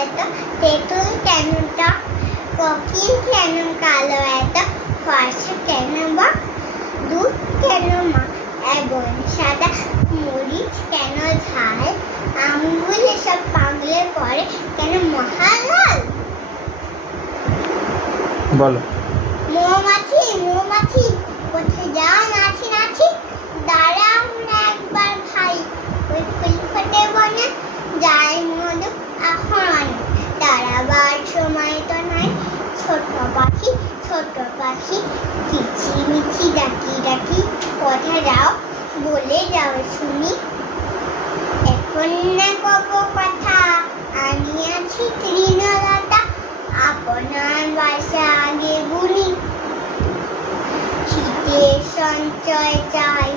এত, তেঁতুল কেন টক, কোকিল কেন কালো এত, ফর্সা কেন বা, দুধ কেন মা এবং সাদা, মরিচ কেন ঝাল, আঙ্গুল এসব পাগলে পড়ে কেন মহালাল। বলো। মৌমাছি মৌমাছি কোথায় যাও নাচি নাচি, দাঁড়াও না একবার ভাই, ওই ফুল ফোটে বনে যায় মধু এখন, দাঁড়াবার সময় তো নাই, ছোট পাখি কিচিমিচি ডাকি ডাকি, কোথায় যাও বলে যাও শুনি, এখন না কব কথা আনিয়াছি তৃণলতা, আপনার বাসা আগে গুনি, শীতের সঞ্চয় চাই